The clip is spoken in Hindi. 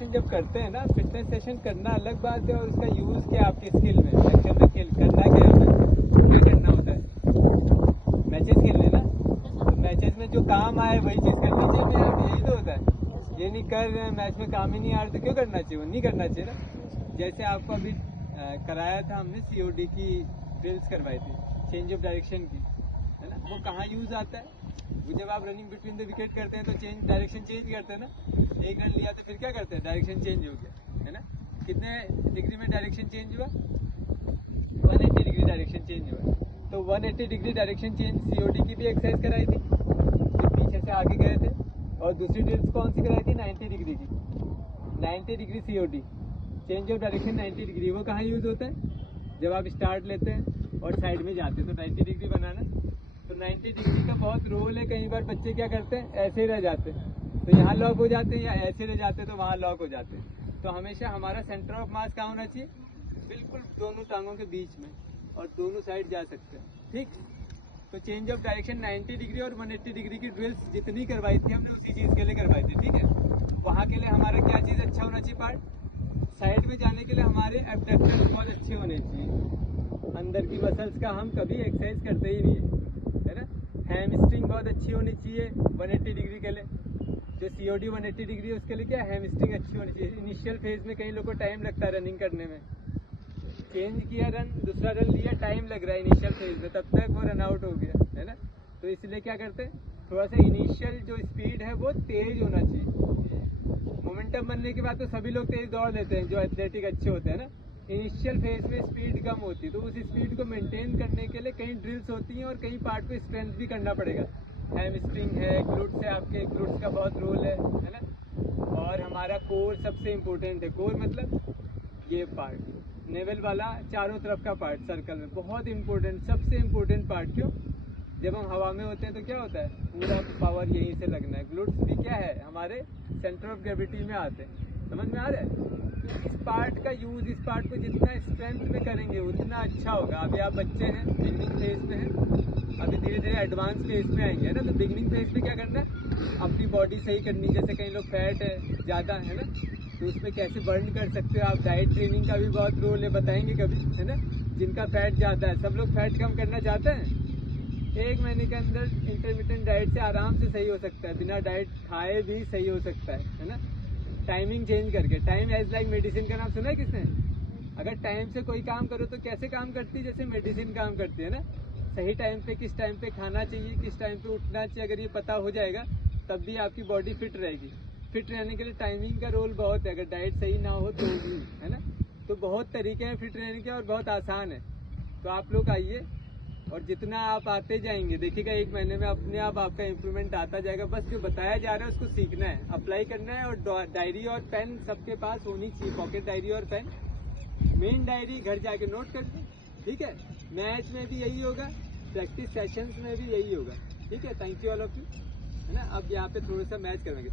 सेशन जब करते हैं ना, फिटनेस सेशन करना अलग बात है और उसका यूज क्या आपकी स्किल में, एक्शन में खेल करना क्या है, करना होता है मैचेस खेलने ना, तो मैचेस में जो काम आए वही चीज करनी चाहिए यार, यही तो होता है। ये नहीं कर रहे हैं मैच में, काम ही नहीं आ रहा तो क्यों करना चाहिए, वो नहीं करना चाहिए ना। जैसे आपको अभी कराया था हमने COD की ड्रिल्स करवाई थी, चेंज ऑफ डायरेक्शन की, है ना, वो कहाँ यूज आता है, वो जब आप रनिंग बिटवीन द विकेट करते हैं तो चेंज डायरेक्शन चेंज करते हैं ना, एक रन लिया तो फिर क्या करते हैं, डायरेक्शन चेंज हो गया, है ना। कितने डिग्री में डायरेक्शन चेंज हुआ, 180 डिग्री डायरेक्शन चेंज हुआ। तो 180 डिग्री डायरेक्शन चेंज COD की भी एक्सरसाइज कराई थी, जो पीछे से आगे गए थे, और दूसरी ड्रिल्स कौन सी कराई थी, 90 डिग्री की, 90 degree COD change of direction 90 degree. वो कहाँ यूज होता है, जब आप स्टार्ट लेते हैं और साइड में जाते हैं तो 90 डिग्री बनाना, तो 90 डिग्री का बहुत रोल है। कई बार बच्चे क्या करते हैं, ऐसे ही रह जाते हैं तो यहाँ लॉक हो जाते हैं, या ऐसे रह जाते हैं तो वहाँ लॉक हो जाते हैं। तो हमेशा हमारा सेंटर ऑफ मास कहाँ होना चाहिए, बिल्कुल दोनों टांगों के बीच में, और दोनों साइड जा सकते हैं, ठीक। तो चेंज ऑफ डायरेक्शन 90 डिग्री और 180 डिग्री की ड्रिल्स जितनी करवाई थी हमने उसी चीज़ के लिए करवाई थी, ठीक है। वहाँ के लिए हमारा क्या चीज़ अच्छा होना चाहिए, पार्ट साइड में जाने के लिए हमारे एब्डक्टर्स बहुत अच्छे होने चाहिए, अंदर की मसल्स का हम कभी एक्सरसाइज करते ही नहीं है ना। हैमस्ट्रिंग बहुत अच्छी होनी चाहिए 180 डिग्री के लिए, जो COD 180 डिग्री है उसके लिए क्या हैमस्ट्रिंग अच्छी होनी चाहिए। इनिशियल फेज में कई लोगों को टाइम लगता है रनिंग करने में, चेंज किया रन, दूसरा रन लिया, टाइम लग रहा है इनिशियल फेज में, तब तक वो रन आउट हो गया, है ना। तो इसलिए क्या करते हैं, थोड़ा सा इनिशियल जो स्पीड है वो तेज होना चाहिए। मोमेंटम बनने के बाद तो सभी लोग तेज दौड़ लेते हैं जो एथलेटिक अच्छे होते हैं ना, इनिशियल फेज में स्पीड कम होती है, तो उस स्पीड को मेंटेन करने के लिए कई ड्रिल्स होती हैं और कई पार्ट पे स्ट्रेंथ भी करना पड़ेगा। हैमस्ट्रिंग है, ग्लूट्स है, आपके ग्लूट्स का बहुत रोल है ना। और हमारा कोर सबसे इम्पोर्टेंट है, कोर मतलब ये पार्ट नेवल वाला चारों तरफ का पार्ट सर्कल में बहुत इम्पोर्टेंट, सबसे इम्पोर्टेंट पार्ट। क्यों, जब हम हवा में होते हैं तो क्या होता है, पूरा पावर यहीं से लगना है। ग्लूट्स भी क्या है, हमारे सेंटर ऑफ ग्रेविटी में आते हैं, समझ में आ रहा है। तो इस पार्ट का यूज, इस पार्ट को जितना स्ट्रेंथ में करेंगे उतना अच्छा होगा। अभी आप बच्चे हैं, बिगनिंग फेज में हैं, अभी धीरे धीरे एडवांस फेज में आएंगे ना। तो बिगनिंग फेज में क्या करना है, अपनी बॉडी सही करनी। जैसे कई लोग फैट है ज़्यादा, है ना, तो उसमें कैसे बर्न कर सकते हो आप। डाइट ट्रेनिंग का भी बहुत रोल है, बताएंगे कभी, है ना। जिनका फैट ज़्यादा है, सब लोग फैट कम करना चाहते हैं, 1 महीने के अंदर इंटरमिटेंट डाइट से आराम से सही हो सकता है, बिना डाइट खाए भी सही हो सकता है ना। टाइमिंग चेंज करके, टाइम एज लाइक मेडिसिन का नाम सुना है किसने। अगर टाइम से कोई काम करो तो कैसे काम करती है, जैसे मेडिसिन काम करती है ना। सही टाइम पे, किस टाइम पे खाना चाहिए, किस टाइम पे उठना चाहिए, अगर ये पता हो जाएगा तब भी आपकी बॉडी फिट रहेगी। फिट रहने के लिए टाइमिंग का रोल बहुत है, अगर डाइट सही ना हो तो भी, है ना। तो बहुत तरीके हैं फिट रहने के और बहुत आसान है। तो आप लोग आइए, और जितना आप आते जाएंगे देखिएगा 1 महीने में अपने आप आपका इम्प्रूवमेंट आता जाएगा। बस जो बताया जा रहा है उसको सीखना है, अप्लाई करना है। और डायरी और पेन सबके पास होनी चाहिए, पॉकेट डायरी और पेन। मेन डायरी घर जाके नोट कर दें, ठीक है। मैच में भी यही होगा, प्रैक्टिस सेशंस में भी यही होगा, ठीक है। Thank you all of you, है ना। अब यहाँ पे थोड़ा सा मैच करेंगे।